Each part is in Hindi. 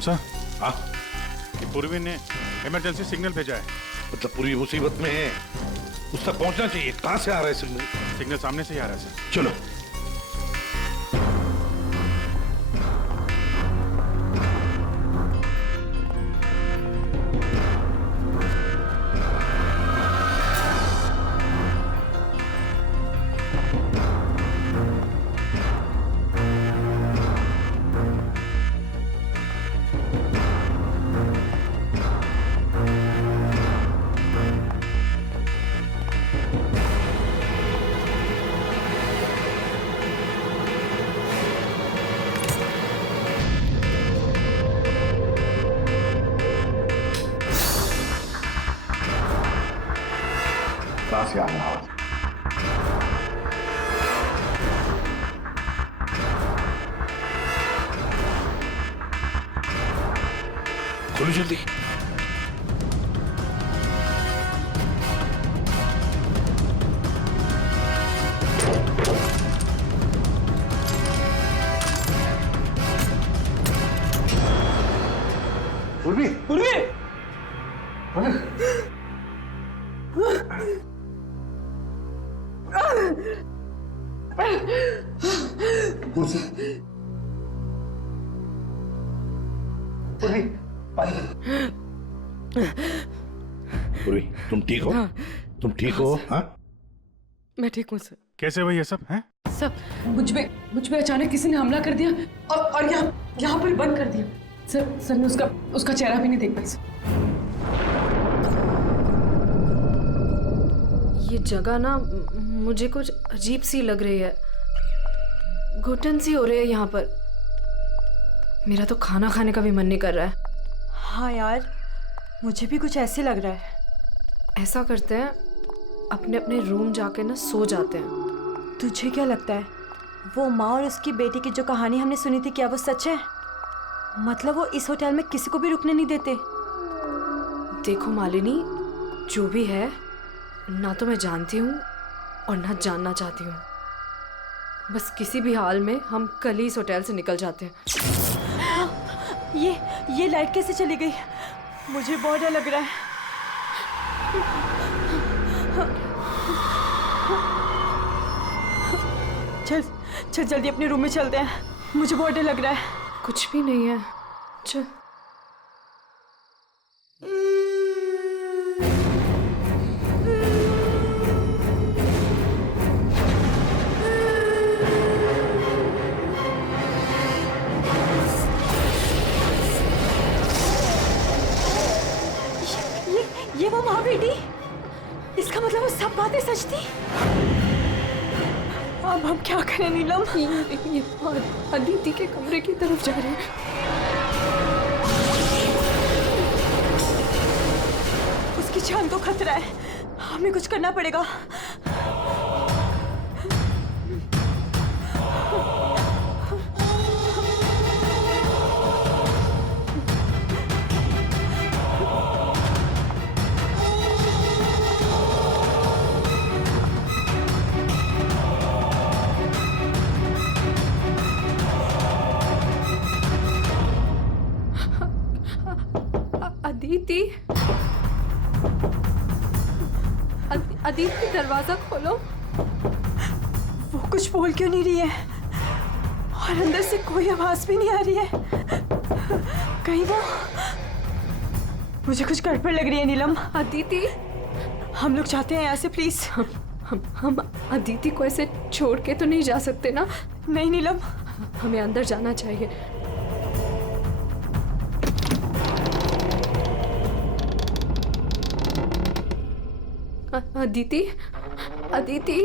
सर, हाँ, पूर्वी ने इमरजेंसी सिग्नल भेजा है। मतलब पूरी मुसीबत में है, उस तक पहुंचना चाहिए। कहां से आ रहा है सिग्नल? सिग्नल सामने से ही आ रहा है सर। चलो। कहां से आ रहा है? खोलो जल्दी। पूर्वी, पूर्वी, पूर्वी, पूर्वी, तुम ठीक हो? तुम ठीक हो? हाँ? मैं ठीक हूँ सर। कैसे हुआ ये सब है? सर, मुझ पे अचानक किसी ने हमला कर दिया और यहाँ पर बंद कर दिया। सर मैं उसका चेहरा भी नहीं देख पाई सर। ये जगह ना मुझे कुछ अजीब सी लग रही है, घुटन सी हो रही है यहाँ पर। मेरा तो खाना खाने का भी मन नहीं कर रहा है। हाँ यार, मुझे भी कुछ ऐसे लग रहा है। ऐसा करते हैं, अपने अपने रूम जाके ना सो जाते हैं। तुझे क्या लगता है, वो माँ और उसकी बेटी की जो कहानी हमने सुनी थी, क्या वो सच है? मतलब वो इस होटल में किसी को भी रुकने नहीं देते। देखो मालिनी, जो भी है, ना तो मैं जानती हूँ और ना जानना चाहती हूँ। बस किसी भी हाल में हम कल ही इस होटल से निकल जाते हैं। ये लाइट कैसे चली गई? मुझे बहुत डर लग रहा है। चल जल्दी अपने रूम में चलते हैं, मुझे बहुत डर लग रहा है। कुछ भी नहीं है, चल। ये वो माँ बेटी, इसका मतलब वो सब बातें सच थी। अब हम क्या करें नीलम? ये अदिति के कमरे की तरफ जा रहे हैं। उसकी जान को खतरा है, हमें कुछ करना पड़ेगा। अदिति, अदिति दरवाजा खोलो। वो कुछ बोल क्यों नहीं रही है और अंदर से कोई आवाज भी नहीं आ रही है? कहीं वो, मुझे कुछ गड़बड़ लग रही है नीलम। अदिति, हम लोग चाहते हैं यहाँ से, प्लीज। हम अदिति को ऐसे छोड़ के तो नहीं जा सकते ना? नहीं नीलम, हमें अंदर जाना चाहिए। अदिति, अदिति,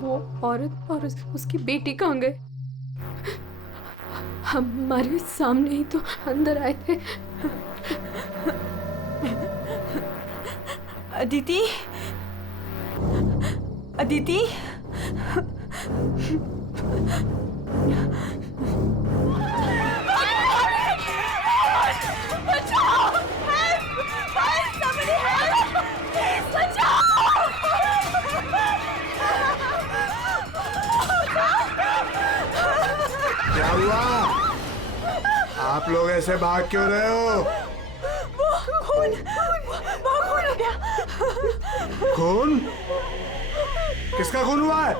वो औरत और उसकी बेटी कहाँ गए? हमारे सामने ही तो अंदर आए थे। अदिति, अदिति, आप लोग ऐसे भाग क्यों रहे हो? वो खून हो गया। खून? किसका खून हुआ है?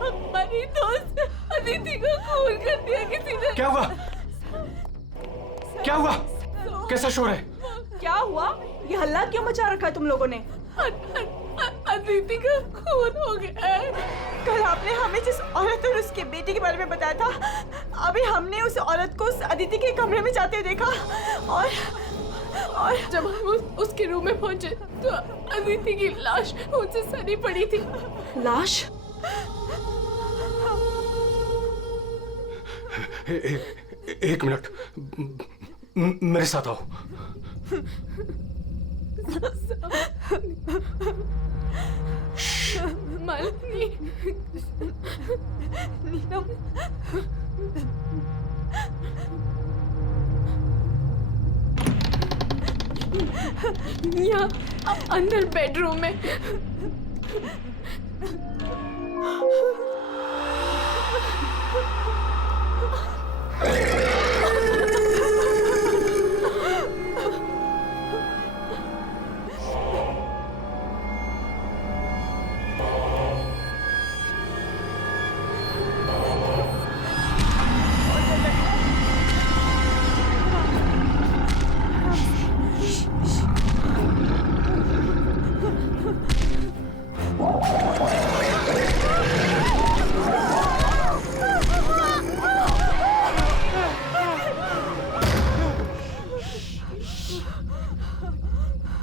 हमारी दोस्त अदिति को खून कर दिया किसी ने। क्या हुआ? क्या हुआ? कैसा शोर है? क्या हुआ? ये हल्ला क्यों मचा रखा है तुम लोगों ने? अदिति का खून हो गया है। कल आपने हमें जिस औरत और उसके बेटे के बारे में बताया था, अभी हमने उस औरत को उस अदिति के कमरे में जाते हुए देखा और जब हम उसके रूम में पहुंचे तो अदिति की लाश उनसे सनी पड़ी थी। लाश? एक मिनट, मेरे साथ आओ। मालिनी, नीलम, यहाँ अंदर बेडरूम में।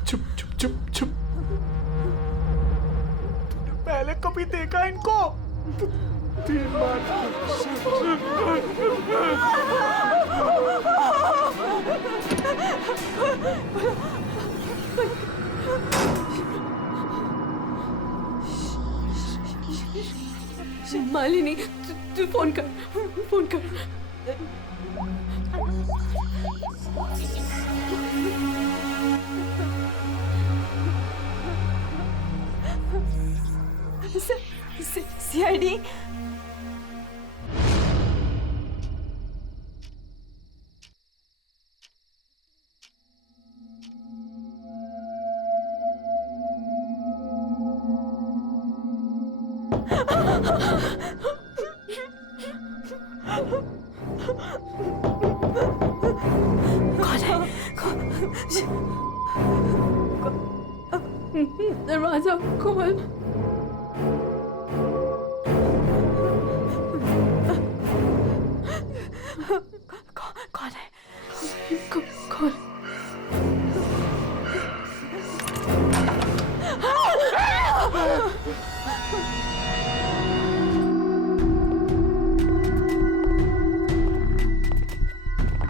चुप चुप चुप चुप। तूने पहले कभी देखा इनको? तीन बार। मालिनी, तू फोन कर, फोन कर। सीआईडी। दरवाजा खोल। कौन है? खोल।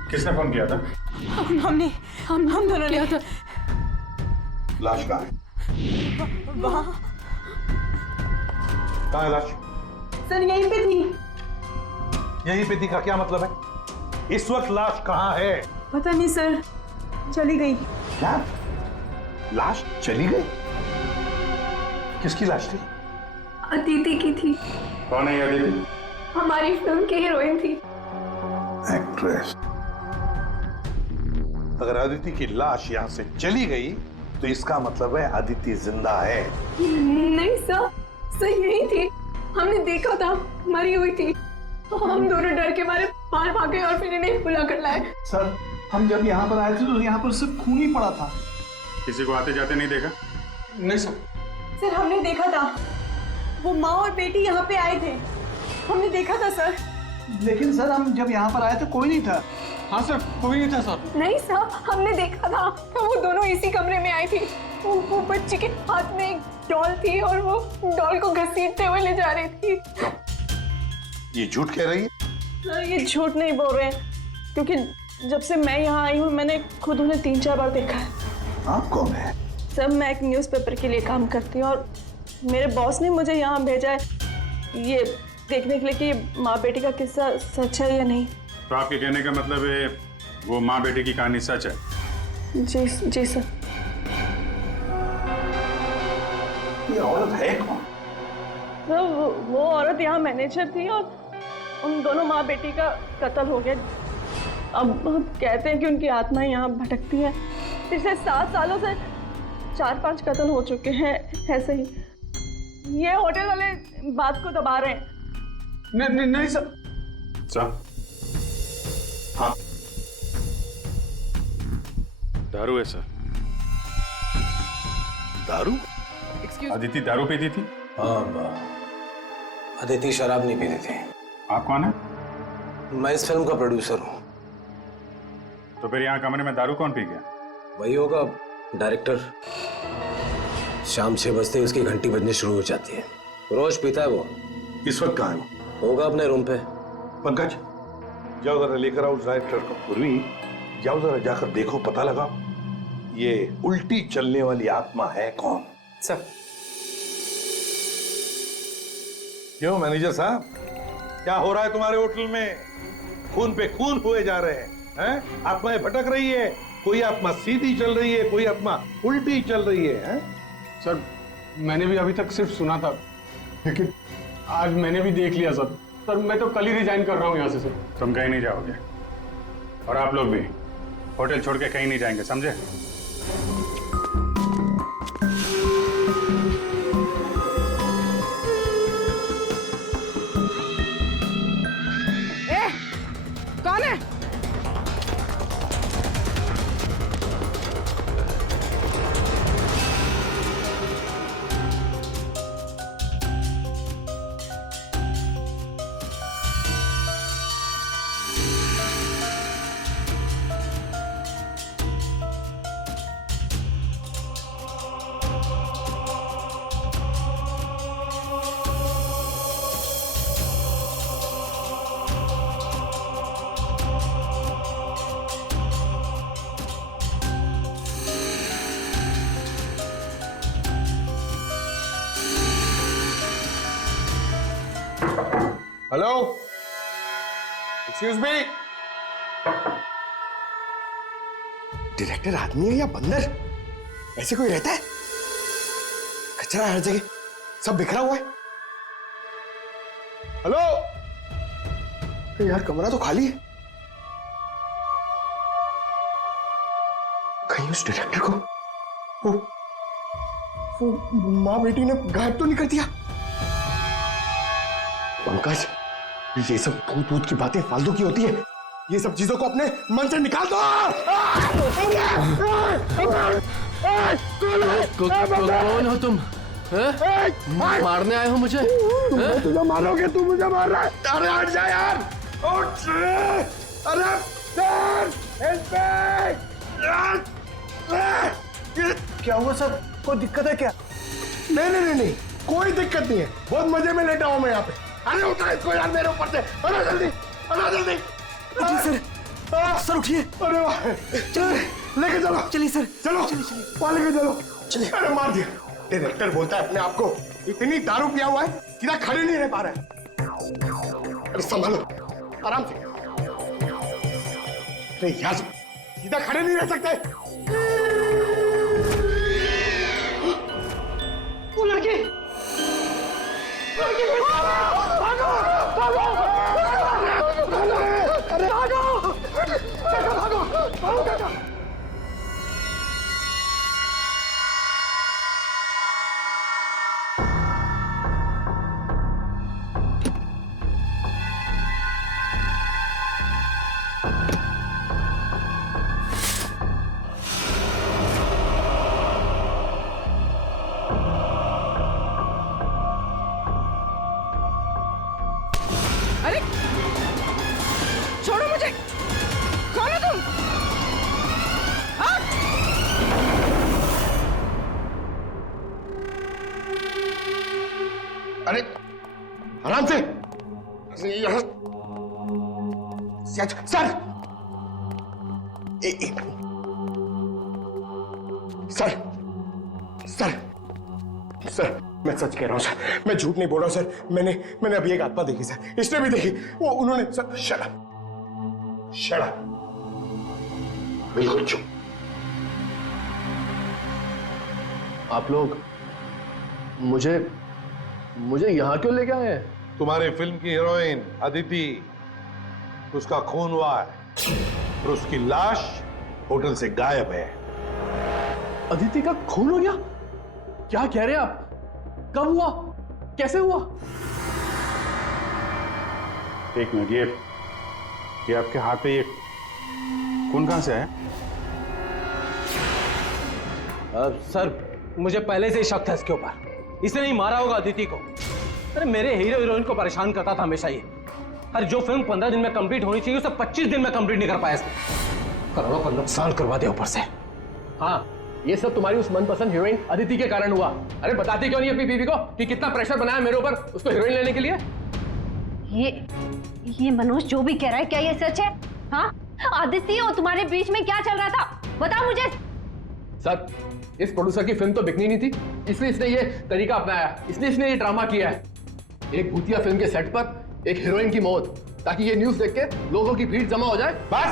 किसने फोन किया था? हम दोनों ने क्या था? लाश कहाँ है? वहाँ। कहाँ है लाश? सर यहीं पे थी। यहीं पे थी का क्या मतलब है? इस वक्त लाश कहाँ है? पता नहीं सर, चली गई। क्या? लाश चली गई? किसकी लाश थी? अदिति की थी। कौन है ये अदिति? हमारी फिल्म की हीरोइन थी। एक्ट्रेस। अगर अदिति की लाश यहाँ से चली गई तो इसका मतलब है अदिति जिंदा है। नहीं सर, यही थी। हमने देखा था, मरी हुई थी। हम दोनों डर के मारे बाहर भागे और फिर इन्हें बुला कर लाए। सर, हम जब यहाँ पर आए थे तो यहाँ पर सिर्फ खून ही पड़ा था। किसी को आते जाते नहीं देखा? नहीं सर। सर हमने देखा था, वो माँ और बेटी यहाँ पे आए थे। हमने देखा था सर। लेकिन सर हम जब यहाँ पर आए थे कोई नहीं था। हाँ सर, कोई नहीं था सर। नहीं सर, हमने देखा था। वो दोनों इसी कमरे में आई थी। वो बच्ची के हाथ में एक डॉल थी और वो डॉल को घसीटते हुए ले जा रही थी। ये झूठ कह रही है? सर ये झूठ नहीं बोल रहे हैं, क्योंकि जब से मैं यहाँ आई हूँ मैंने खुद उन्हें 3-4 बार देखा है। आप कौन है? सर मैं एक न्यूज़पेपर के लिए काम करती हूँ और मेरे बॉस ने मुझे यहाँ भेजा है ये देखने के लिए कि माँ बेटी का किस्सा सच है या नहीं। तो आपके कहने का मतलब है वो माँ बेटे की कहानी सच है? जी सर। ये औरत है कौन? सर वो औरत यहाँ मैनेजर थी और उन दोनों माँ बेटी का कत्ल हो गया। अब कहते हैं कि उनकी आत्मा यहाँ भटकती है। पिछले 7 सालों से 4-5 कत्ल हो चुके हैं ऐसे ही। ये होटल वाले बात को दबा रहे हैं। नहीं सर। सर, हाँ, दारू है सर। दारू? अदिति दारू पीती थी? हाँ, अदिति शराब नहीं पीती थी। आप कौन है? मैं इस फिल्म का प्रोड्यूसर हूँ। तो फिर यहाँ कमरे में दारू कौन पी गया? वही होगा डायरेक्टर। शाम 6 बजते ही उसकी घंटी बजनी शुरू हो जाती है। रोज पीता है वो। इस वक्त कहाँ है वो? होगा अपने रूम पे। पंकज, जाओ जरा लेकर आओ उस डायरेक्टर को। पूर्वी, जाओ जरा जाकर देखो, पता लगा ये उल्टी चलने वाली आत्मा है कौन। सर। क्यों मैनेजर साहब, क्या हो रहा है तुम्हारे होटल में? खून पे खून हुए जा रहे हैं? आत्माएं भटक रही है, कोई आत्मा सीधी चल रही है, कोई आत्मा उल्टी चल रही है, हैं? सर मैंने भी अभी तक सिर्फ सुना था, लेकिन आज मैंने भी देख लिया सर। सर मैं तो कल ही रिजाइन कर रहा हूँ यहाँ से सर। तुम कहीं नहीं जाओगे और आप लोग भी होटल छोड़ के कहीं नहीं जाएंगे, समझे? कौन है? Hello, excuse me. डायरेक्टर आदमी है या बंदर? ऐसे कोई रहता है? कचरा हर जगह, सब बिखरा हुआ है। हेलो, यार कमरा तो खाली है। कहीं उस डायरेक्टर को वो माँ बेटी ने गायब तो नहीं कर दिया? पंकज, ये सब भूत भूत की बातें फालतू की होती है। ये सब चीजों को अपने मन से निकाल दो। कौन हो तुम? मारने आए हो मुझे? तुम तुझे मारोगे, तू मुझे मार रहा है। अरे हट जा यार, उठ। अरे क्या हुआ सर? कोई दिक्कत है क्या? नहीं, कोई दिक्कत नहीं है। बहुत मजे में लेटा हूं मैं यहाँ पे। अरे उठा इसको यार मेरे ऊपर से। अरे जल्दी। सर उठिए। अरे वाह, लेके चलो। चलिए सर, चलो वहां लेके चलो। चलिए। अरे मार दिया। डायरेक्टर बोलता है अपने आप को इतनी दारू पिया हुआ है, सीधा खड़े नहीं रह पा रहा है। अरे संभालो, आराम से। अरे यार, सीधा खड़े नहीं रह सकते। वो लड़की भागो। अरे छोड़ो मुझे। कौन हो तुम? अरे आराम से। सर, सर मैं सच कह रहा हूं सर, मैं झूठ नहीं बोल रहा हूं सर। मैंने अभी एक आत्मा देखी सर, इसने भी देखी। वो उन्होंने सर। शट अप, बिल्कुल चुप। आप लोग मुझे यहाँ क्यों लेके आए हैं? तुम्हारी फिल्म की हीरोइन अदिति, उसका खून हुआ है। और उसकी लाश होटल से गायब है। अदिति का खून हो गया? क्या कह रहे हैं आप? कब हुआ? कैसे हुआ? एक मिनट, ये आपके हाथ पे ये खून कहां से आया? सर, मुझे पहले से ही शक था इसके ऊपर। इसने नहीं मारा होगा अदिति को। अरे मेरे हीरो हीरोइन को परेशान करता था हमेशा ये। अरे जो फिल्म 15 दिन में कंप्लीट होनी चाहिए उसे 25 दिन में कंप्लीट नहीं कर पाया इसने। करोड़ों का नुकसान करवा दिया ऊपर से। हाँ, ये सब तुम्हारी उस मनपसंद हीरोइन अदिति के कारण हुआ। अरे बताती क्यों नहीं अपनी बीवी को कि कितना प्रेशर बनाया मेरे ऊपर उसको हीरोइन लेने के लिए? ये मनोज जो भी कह रहा है, क्या ये सच है? हाँ, आदित्य और तुम्हारे बीच में क्या चल रहा था, बताओ मुझे। सर, इस प्रोड्यूसर की फिल्म तो बिकनी नहीं थी, इसलिए इसने ये तरीका अपनाया, इसने ये ड्रामा किया है। एक भूतिया फिल्म के सेट पर एक हीरोइन की मौत, ताकि ये न्यूज़ देख के लोगों की भीड़ जमा हो जाए। बस,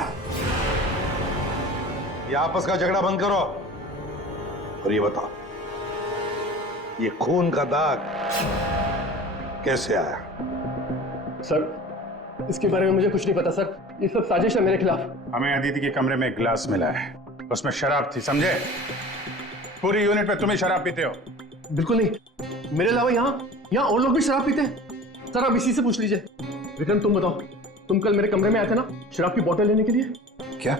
ये आपस का झगड़ा बंद करो और ये बताओ, ये खून का दाग कैसे आया? सर, इसके बारे में मुझे कुछ नहीं पता सर, ये सब साजिश है मेरे खिलाफ। हमें अदिति के कमरे में एक गिलास मिला है, उसमें शराब थी, समझे? पूरी यूनिट पे तुम ही शराब पीते हो। बिल्कुल नहीं, मेरे अलावा यहाँ और लोग भी शराब पीते हैं। सर, आप इसी से पूछ लीजिए। विक्रम, तुम बताओ, तुम कल मेरे कमरे में आए थे ना शराब की बोतल लेने के लिए? क्या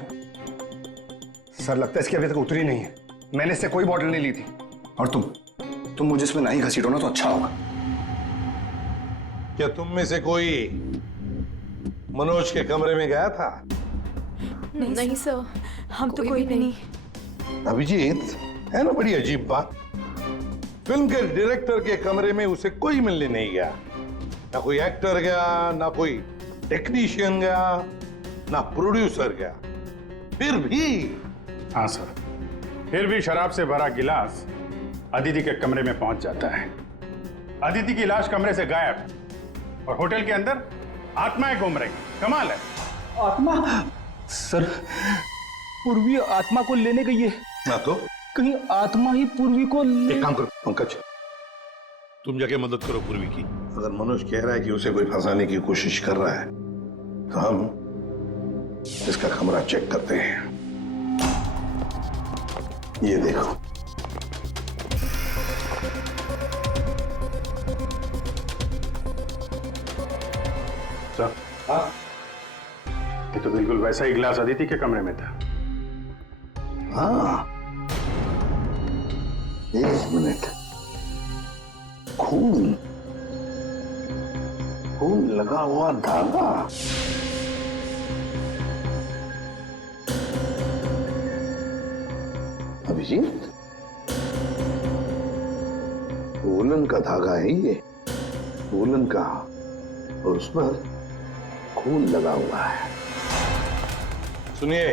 सर, लगता है इसकी अभी तक उतरी नहीं है। मैंने इससे कोई बॉटल नहीं ली थी। और तुम मुझे इसमें नहीं घसीटो ना तो अच्छा होगा। क्या तुम में से कोई मनोज के कमरे में गया था? नहीं सर, हम तो कोई भी नहीं। अभिजीत, है ना बड़ी अजीब बात। फिल्म के डायरेक्टर के कमरे में उसे कोई मिलने नहीं गया। ना कोई एक्टर गया, ना कोई टेक्नीशियन गया, ना प्रोड्यूसर गया। फिर भी हाँ सर, फिर भी शराब से भरा गिलास अदिति के कमरे में पहुंच जाता है। अदिति की लाश कमरे से गायब और होटल के अंदर आत्माएं घूम रही। कमाल है। आत्मा? सर, पूर्वी आत्मा को लेने गई है। ना तो कहीं आत्मा ही पूर्वी को एक काम करो पंकज, तुम जाके मदद करो पूर्वी की। अगर मनोज कह रहा है कि उसे कोई फंसाने की कोशिश कर रहा है तो हम इसका कमरा चेक करते हैं। ये देखो, सर, ये तो बिल्कुल वैसा ही गिलास अदिति के कमरे में था। हाँ, एक मिनट, खून लगा हुआ धागा। अभिजीत, वूलन का धागा है ये, वूलन का, और उस पर खून लगा हुआ है। सुनिए,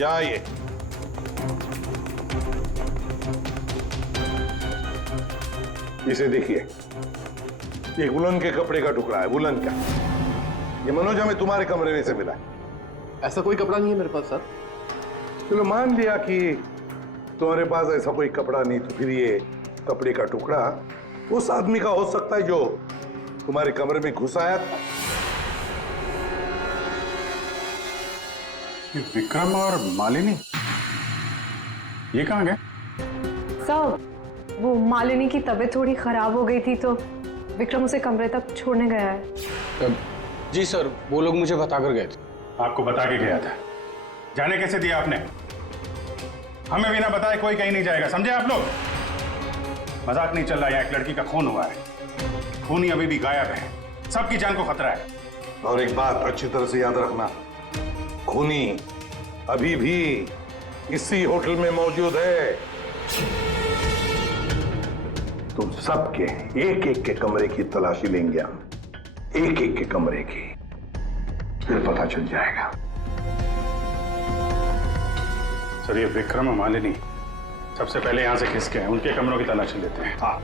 या ये इसे देखिए, ये वुलन के कपड़े का टुकड़ा है, वुलन का। ये मनोज हमें तुम्हारे कमरे में से मिला है। ऐसा कोई कपड़ा नहीं है मेरे पास सर। चलो मान लिया कि तुम्हारे पास ऐसा कोई कपड़ा नहीं, तो फिर ये कपड़े का टुकड़ा उस आदमी का हो सकता है जो तुम्हारे कमरे में घुस आया था। ये विक्रम और मालिनी ये कहाँ गए? सर, वो मालिनी की तबीयत थोड़ी खराब हो गई थी तो विक्रम उसे कमरे तक छोड़ने गया है। जी सर, वो लोग मुझे बता कर गए थे। आपको बता के गया था? जाने कैसे दिया आपने? हमें बिना बताए कोई कहीं नहीं जाएगा, समझे आप लोग? मजाक नहीं चल रहा है, एक लड़की का खून हुआ है, खूनी अभी भी गायब है, सबकी जान को खतरा है। और एक बात अच्छी तरह से याद रखना, खूनी अभी भी इसी होटल में मौजूद है। तुम सबके एक एक के कमरे की तलाशी लेंगे हम, एक एक के कमरे की, फिर पता चल जाएगा। सर, ये विक्रम और मालिनी सबसे पहले यहां से खिसके हैं, उनके कमरों की तलाशी लेते हैं। हाँ।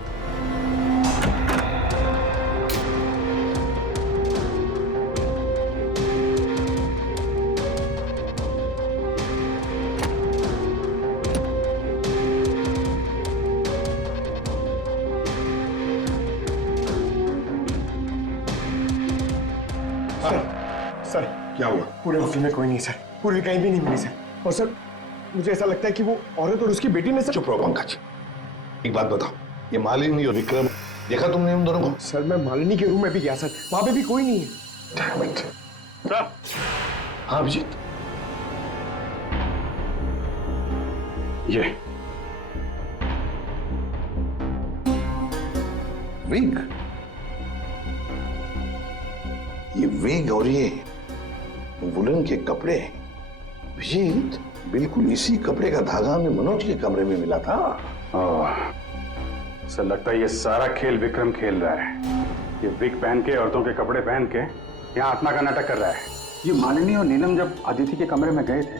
सर, क्या हुआ? पूरे होटल में कोई नहीं सर, पूर्वी कहीं भी नहीं मिली सर। और सर मुझे ऐसा लगता है कि वो औरत और उसकी बेटी ने सर। चुप रहो पंकज, एक बात बताओ, ये मालिनी और विक्रम देखा तुमने उन दोनों को? सर मैं मालिनी के रूम में भी गया सर, वहां पे भी कोई नहीं है। Damn it. सर, हाँ अभिजीत, ये विग, ये विग और ये वुलन के कपड़े, अभिजीत बिल्कुल इसी कपड़े का धागा हमें मनोज के कमरे में मिला था। सर लगता है ये सारा खेल विक्रम खेल रहा है। ये विग पहन के, औरतों के कपड़े पहन के यहाँ आत्मा का नाटक कर रहा है। ये मालिनी और नीलम जब अदिति के कमरे में गए थे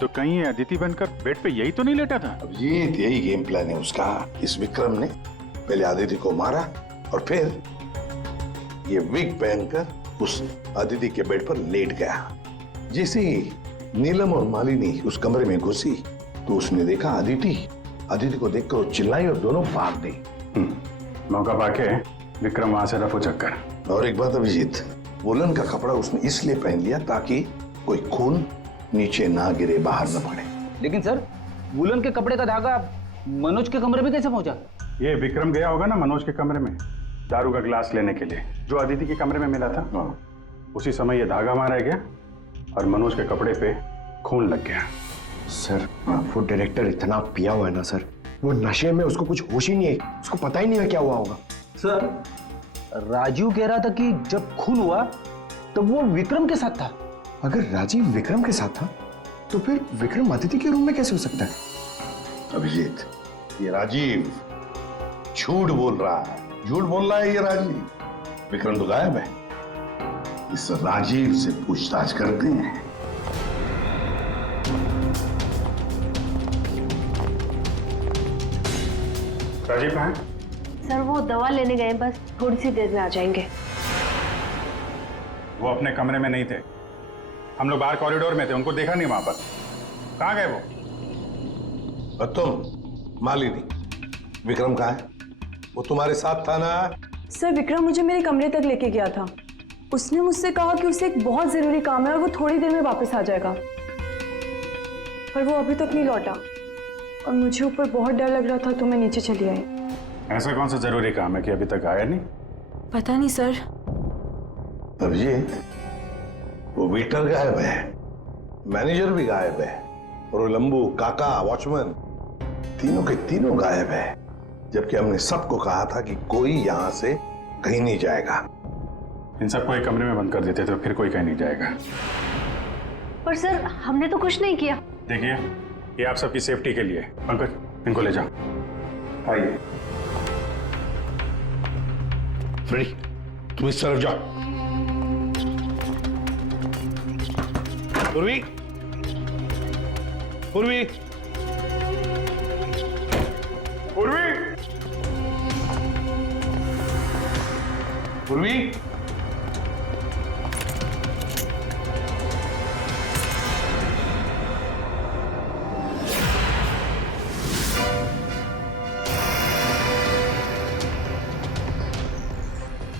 तो कहीं ये अदिति बनकर बेड पे यही तो नहीं लेटा था? अभिजीत यही गेम प्लान है उसका। इस विक्रम ने पहले अदिति को मारा और फिर ये विग पहनकर उस अदिति के बेड पर लेट गया। जैसे ही नीलम और मालिनी उस कमरे में घुसी तो उसने देखा अदिति को देखकर वो चिल्लाई और दोनों भाग गई। मौका पाके विक्रम वहां से रफू चक्कर। और एक बात अभिजीत, वुलन का कपड़ा उसने इसलिए पहन लिया ताकि कोई खून नीचे ना गिरे, बाहर न पड़े। लेकिन सर, वुलन के कपड़े का धागा मनोज के कमरे में कैसे पहुंचा? ये विक्रम गया होगा ना मनोज के कमरे में दारू का गिलास लेने के लिए, जो अदिति के कमरे में मिला था। उसी समय ये धागा मारा गया और मनोज के कपड़े पे खून लग गया। सर वो डायरेक्टर इतना पिया हुआ है ना सर, वो नशे में उसको कुछ होश ही नहीं है, उसको पता ही नहीं है क्या हुआ होगा। सर, राजीव कह रहा था कि जब खून हुआ तो वो विक्रम के साथ था। अगर राजीव विक्रम के साथ था तो फिर विक्रम अदिति के रूम में कैसे हो सकता है? अभिजीत, ये राजीव झूठ बोल रहा है, ये राजीव। विक्रम तो गायब है। इस राजीव से पूछताछ करते हैं। राजीव कहाँ है? सर वो दवा लेने गए, बस थोड़ी सी देर में आ जाएंगे। वो अपने कमरे में नहीं थे, हम लोग बाहर कॉरिडोर में थे, उनको देखा नहीं वहां पर। कहाँ गए वो? और तुम मालिनी, विक्रम कहाँ है? वो तुम्हारे साथ था ना? सर विक्रम मुझे मेरे कमरे तक लेके गया था। उसने मुझसे कहा कि उसे एक बहुत जरूरी काम है और वो थोड़ी देर में वापस आ जाएगा, पर वो अभी तक नहीं लौटा और मुझे ऊपर बहुत डर लग रहा था तो मैं नीचे चली आई। ऐसा कौन सा जरूरी काम है कि अभी तक आया नहीं? पता नहीं सर। अभिजीत, वो वेटर गायब है, मैनेजर भी गायब है और वो लंबू, काका, वॉचमैन तीनों के तीनों गायब है, जबकि हमने सबको कहा था कि कोई यहां से कहीं नहीं जाएगा। इन सबको एक कमरे में बंद कर देते तो फिर कोई कहीं नहीं जाएगा। पर सर हमने तो कुछ नहीं किया। देखिए, ये आप सबकी सेफ्टी के लिए। पंकज, इनको ले जाओ। आइए। फ्री, तुम इस तरफ जाओ। पूर्वी, पूर्वी, पूर्वी, पूर्वी।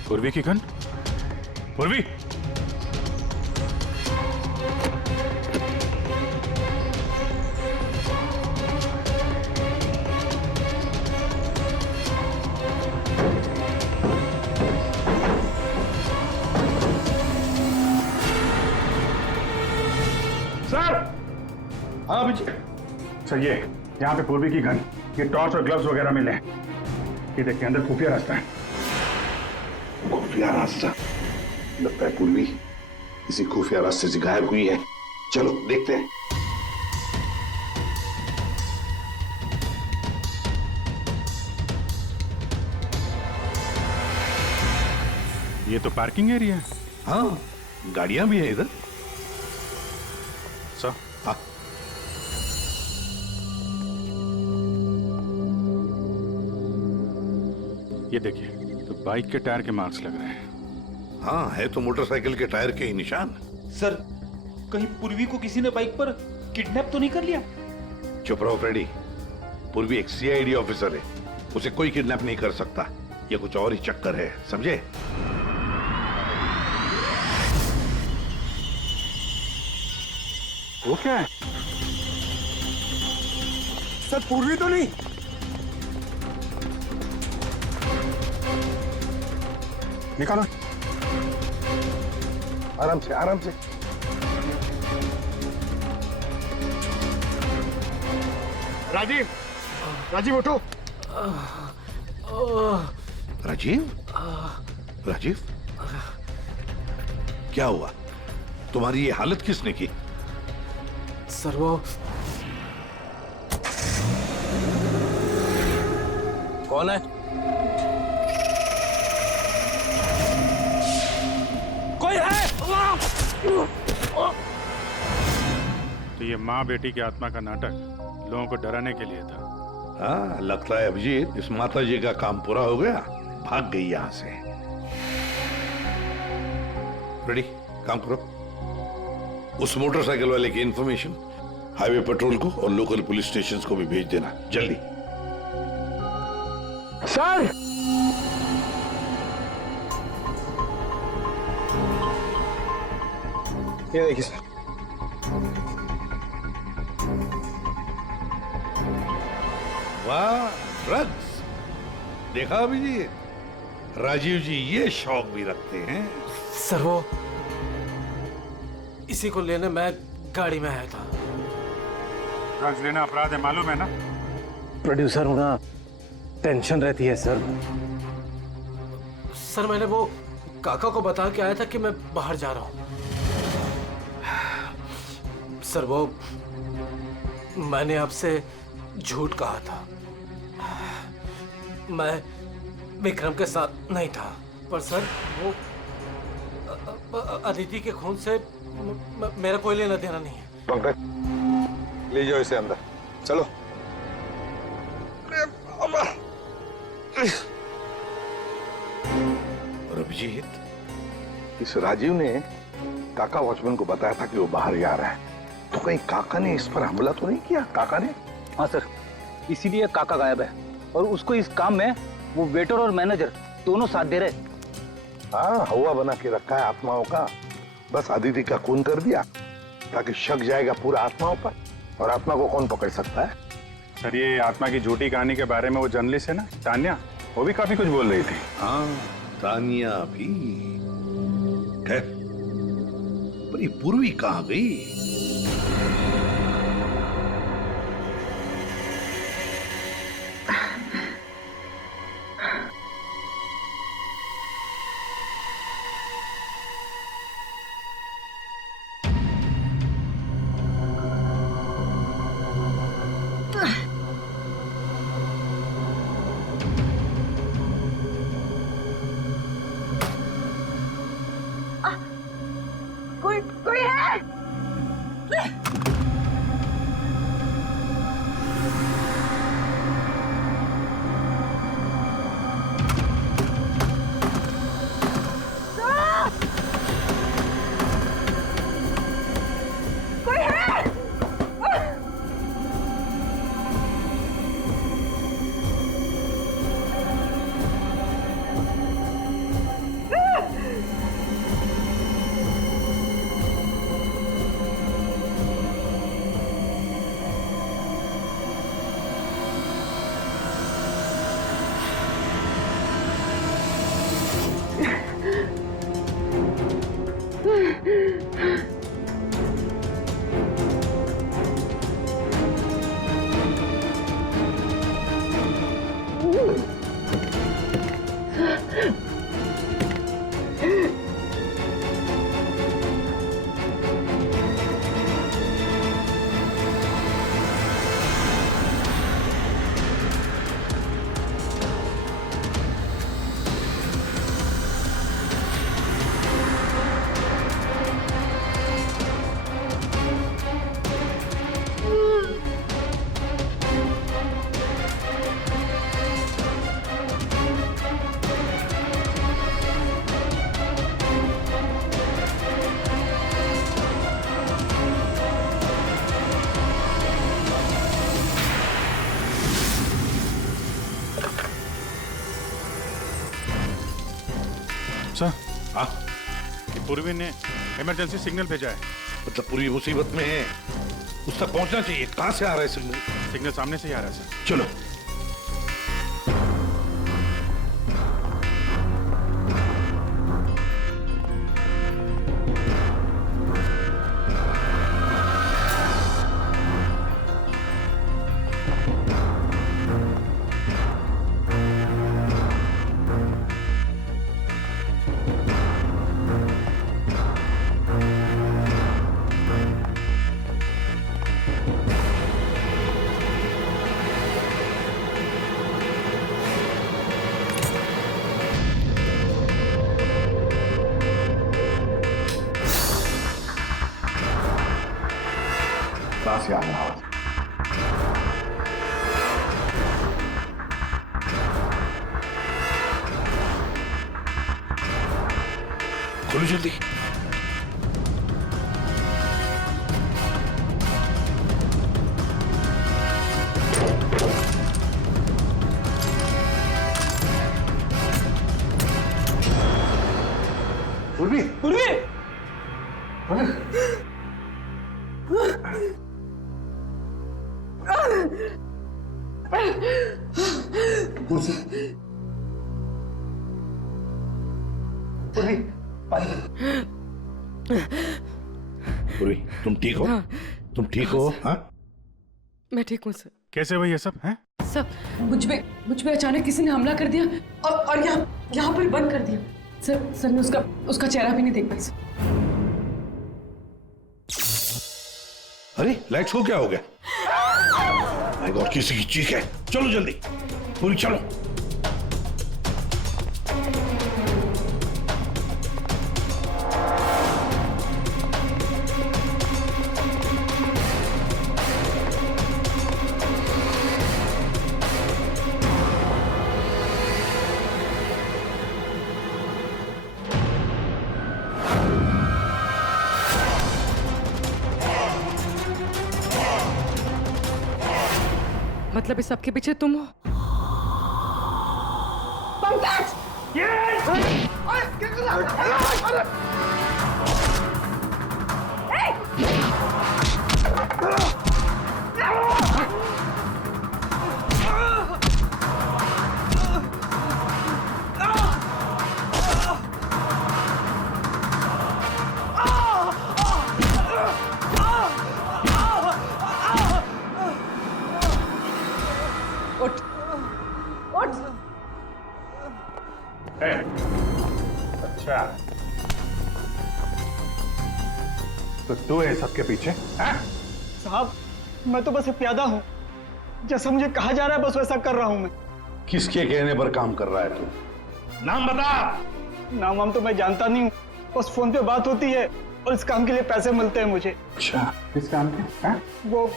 पूर्वी की गन? पूर्वी! सर! हाँ अभिजीत। सर ये यहाँ पे पूर्वी की गन, ये टॉर्च और ग्लव्स वगैरह मिले हैं। ये देखिए, अंदर खुफिया रास्ता है। खुफिया रास्ता? लगता है पूर्वी किसी खुफिया रास्ते से गायब हुई है। चलो देखते हैं। ये तो पार्किंग एरिया है। हाँ, गाड़ियां भी है इधर। सर, हाँ। ये देखिए, तो बाइक के टायर के मार्क्स लग रहे हैं। हाँ, है तो मोटरसाइकिल के टायर के ही निशान। सर, कहीं पूर्वी को किसी ने बाइक पर किडनैप तो नहीं कर लिया? चुप रहो फ्रेडी। पूर्वी एक सीआईडी ऑफिसर है, उसे कोई किडनैप नहीं कर सकता। ये कुछ और ही चक्कर है, समझे? वो क्या है? सर पूर्वी तो नहीं? निकालो। आराम से आराम से। राजीव, राजीव उठो। राजीव, राजीव, क्या हुआ? तुम्हारी ये हालत किसने की? सर वो कौन है? कोई है? तो ये माँ बेटी की आत्मा का नाटक लोगों को डराने के लिए था। हाँ, लगता है अभिजीत इस माता जी का काम पूरा हो गया, भाग गई यहां से। रेडी, काम करो। उस मोटरसाइकिल वाले की इंफॉर्मेशन हाईवे पेट्रोल को और लोकल पुलिस स्टेशन को भी भेज देना जल्दी। सर, ये देखिए सर। वाह, ड्रग्स! देखा अभिजीत, राजीव जी ये शौक भी रखते हैं। सर वो इसी को लेने मैं गाड़ी में आया था। ड्रग्स लेना अपराध है, मालूम है ना? प्रोड्यूसर होना टेंशन रहती है सर। सर मैंने वो काका को बता के आया था कि मैं बाहर जा रहा हूं। सर वो मैंने आपसे झूठ कहा था। मैं विक्रम के साथ नहीं था, पर सर वो अदिति के खून से मेरा कोई लेना देना नहीं है। पंकज, ले जाओ इसे अंदर, चलो। और अभिजीत, इस राजीव ने काका वॉचमैन को बताया था कि वो बाहर जा रहा है, तो कहीं काका ने इस पर हमला तो नहीं किया? काका ने? हाँ सर, इसीलिए काका गायब है और उसको इस काम में वो वेटर और मैनेजर दोनों साथ दे रहे। हाँ, हवा बना के रखा है आत्माओं का। बस अदिति का खून कर दिया ताकि शक जाएगा पूरा आत्माओं पर, और आत्मा को कौन पकड़ सकता है? सर, ये आत्मा की झूठी कहानी के बारे में वो जर्नलिस्ट है ना, तान्या, वो भी काफी कुछ बोल रही थी। हाँ, तानिया भी। खैर, पर ये पूर्वी कहाँ गई? कोई है? सर, हाँ, पूर्वी ने इमरजेंसी सिग्नल भेजा है। मतलब पूरी मुसीबत में है, उस तक पहुंचना चाहिए। कहां से आ रहा है सिग्नल? सिग्नल सामने से ही आ रहा है सर। चलो। बस यार आवाज। खोलो जल्दी। पूर्वी, पूर्वी। पूर्वी, पूर्वी, तुम ठीक हो? तुम ठीक हो? हाँ? मैं ठीक हूँ सर। कैसे हुई ये सब है? सर मुझ पे अचानक किसी ने हमला कर दिया और यहाँ पर बंद कर दिया। सर मैं उसका चेहरा भी नहीं देख पाई सर। अरे लाइट्स को क्या हो गया? माय गॉड, किसी की चीख है। चलो जल्दी, पूरी चलो। मतलब इस सबके पीछे तुम हो? अच्छा, तो तू है सबके पीछे? साहब मैं तो बस एक प्यादा हूँ, जैसा मुझे कहा जा रहा है बस वैसा कर रहा हूँ मैं। किसके कहने पर काम कर रहा है तू? नाम बता। नाम वाम तो मैं जानता नहीं हूँ, बस फोन पे बात होती है और इस काम के लिए पैसे मिलते हैं मुझे। अच्छा, किस काम के? हाँ? वो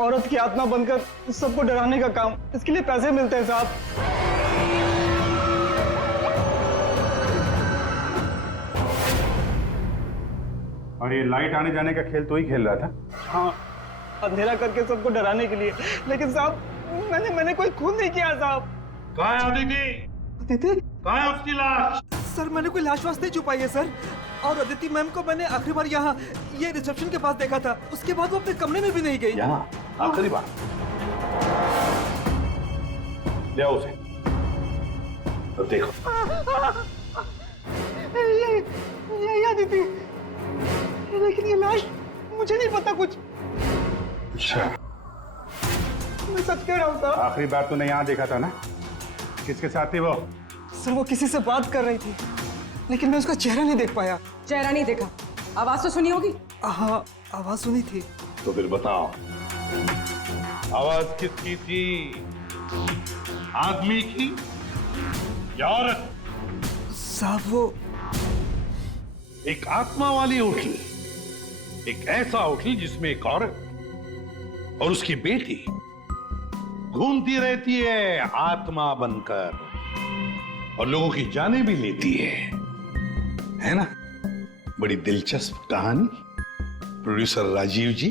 औरत की आत्मा बनकर सबको डराने का काम, इसके लिए पैसे मिलते हैं साहब। और ये लाइट आने जाने का खेल तो ही खेल रहा था? हाँ, अंधेरा करके सबको डराने के लिए। लेकिन साहब मैंने कोई खून नहीं किया साहब। कहाँ है अदिति? अदिति? कहाँ है उसकी लाश? सर मैंने कोई लाश वाश नहीं छुपाई है सर। और अदिति मैम को मैंने आखिरी बार यहाँ ये रिसेप्शन के पास देखा था, उसके बाद वो अपने कमरे में भी नहीं गई। यहाँ आखिरी बार? ले आओ उसे। तो देखो। ये अदिति, लेकिन ये लाश मुझे नहीं पता कुछ। अच्छा, मैं सच कह रहा हूँ साहब। आखिरी बार तूने यहाँ देखा था ना? किसके साथ थी वो? सर वो किसी से बात कर रही थी, लेकिन मैं उसका चेहरा नहीं देख पाया। चेहरा नहीं देखा, आवाज तो सुनी होगी? हाँ, आवाज सुनी थी। तो फिर बताओ, आवाज किसकी थी? आदमी की या औरत? साहब वो एक आत्मा वाली होटल, एक ऐसा होटल जिसमें एक औरत और उसकी बेटी घूमती रहती है आत्मा बनकर और लोगों की जानें भी लेती है ना? बड़ी दिलचस्प कहानी, प्रोड्यूसर राजीव जी।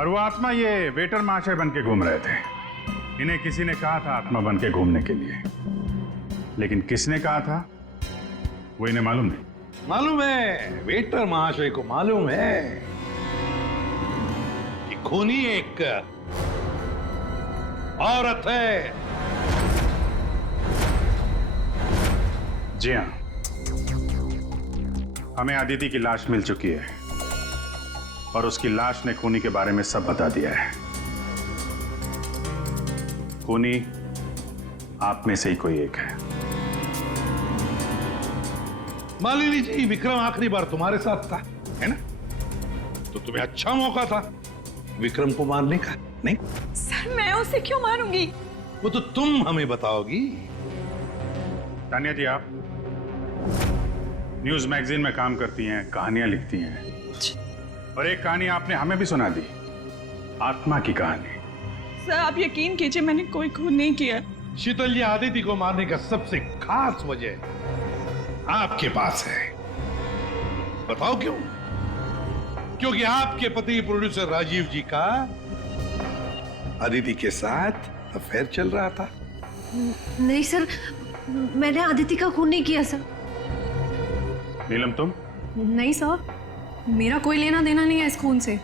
और वो आत्मा ये वेटर महाशय बन के घूम रहे थे। इन्हें किसी ने कहा था आत्मा बन के घूमने के लिए, लेकिन किसने कहा था वो इन्हें मालूम नहीं। मालूम है, वेटर महाशय को मालूम है कि खूनी एक औरत है। जी हाँ, हमें अदिति की लाश मिल चुकी है और उसकी लाश ने खूनी के बारे में सब बता दिया है। खूनी आप में से ही कोई एक है। मालिनी जी, विक्रम आखिरी बार तुम्हारे साथ था, है ना? तो तुम्हें अच्छा मौका था विक्रम को मारने का, नहीं? सर मैं उसे क्यों मारूंगी? वो तो तुम हमें बताओगी। तानिया जी, आप न्यूज मैगजीन में काम करती हैं, कहानियां लिखती हैं, और एक कहानी आपने हमें भी सुना दी, आत्मा की कहानी। सर आप यकीन कीजिए, मैंने कोई खून नहीं किया। शीतल जी, आदिति को मारने का सबसे खास वजह आपके पास है। बताओ क्यों? क्योंकि आपके पति प्रोड्यूसर राजीव जी का आदिति के साथ अफेयर चल रहा था। नहीं सर, मैंने आदिति का खून नहीं किया सर। नीलम, तुम? नहीं सर, मेरा कोई लेना देना नहीं है इस खून से।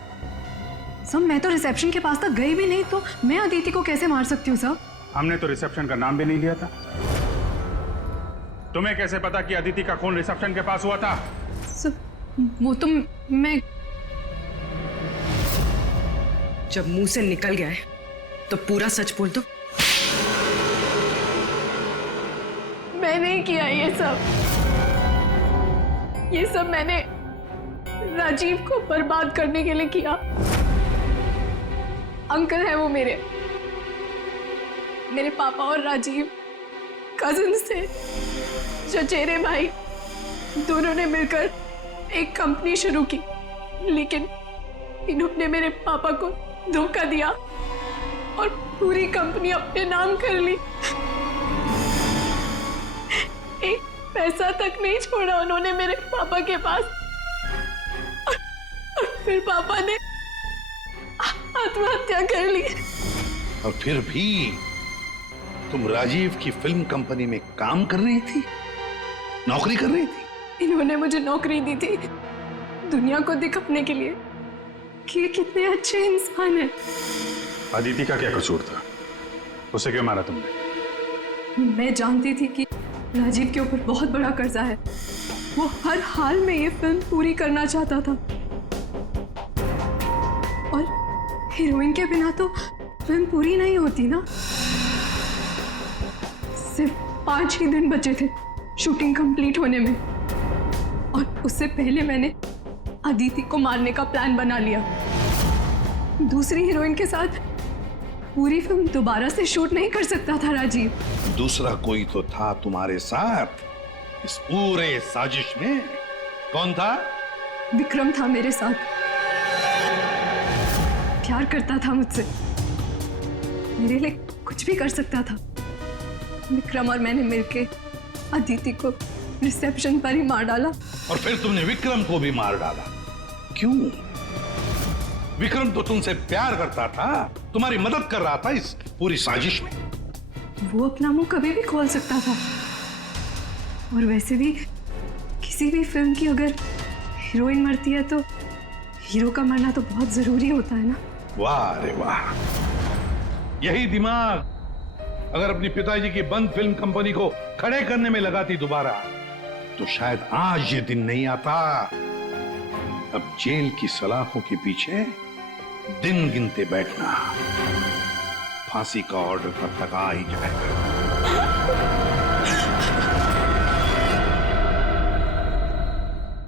सर मैं तो रिसेप्शन के पास तक गई भी नहीं, तो मैं अदिति को कैसे मार सकती हूँ सर? हमने तो रिसेप्शन का नाम भी नहीं लिया था। तुम्हें कैसे पता कि अदिति का खून रिसेप्शन के पास हुआ था? सर वो तो मैं जब मुंह से निकल गया है तो पूरा सच बोल दो। मैं नहीं किया ये सब मैंने राजीव को बर्बाद करने के लिए किया। अंकल है वो मेरे पापा और राजीव कजिन थे, चचेरे भाई। दोनों ने मिलकर एक कंपनी शुरू की, लेकिन इन्होंने मेरे पापा को धोखा दिया और पूरी कंपनी अपने नाम कर ली। एक पैसा तक नहीं छोड़ा उन्होंने मेरे पापा के पास। और फिर पापा ने आत्महत्या कर ली। और फिर भी तुम राजीव की फिल्म कंपनी में काम कर रही थी, नौकरी कर रही थी। इन्होंने मुझे नौकरी दी थी दुनिया को दिखाने के लिए कि ये कितने अच्छे इंसान हैं। अदिति का क्या कसूर था? उसे क्यों मारा तुमने? मैं जानती थी कि राजीव के ऊपर बहुत बड़ा कर्जा है। वो हर हाल में ये फिल्म पूरी करना चाहता था, और हीरोइन के बिना तो फिल्म पूरी नहीं होती ना। सिर्फ 5 ही दिन बचे थे शूटिंग कंप्लीट होने में, और उससे पहले मैंने अदिति को मारने का प्लान बना लिया। दूसरी हीरोइन के साथ पूरी फिल्म दोबारा से शूट नहीं कर सकता था राजीव। दूसरा कोई तो था तुम्हारे साथ इस पूरे साजिश में। कौन था? विक्रम था मेरे साथ। प्यार करता था मुझसे, मेरे लिए कुछ भी कर सकता था। विक्रम और मैंने मिलके अदिति को रिसेप्शन पर ही मार डाला। और फिर तुमने विक्रम को भी मार डाला। क्यों? विक्रम तो तुमसे प्यार करता था, तुम्हारी मदद कर रहा था इस पूरी साजिश में। वो अपना मुंह कभी भी खोल सकता था, और वैसे भी किसी भी फिल्म की अगर हीरोइन मरती है तो हीरो का मरना तो बहुत जरूरी होता है ना। वाह रे वाह, यही दिमाग अगर अपनी पिताजी की बंद फिल्म कंपनी को खड़े करने में लगाती दोबारा, तो शायद आज ये दिन नहीं आता। अब जेल की सलाखों के पीछे दिन गिनते बैठना, फांसी का ऑर्डर कब तक आ ही जाएगा।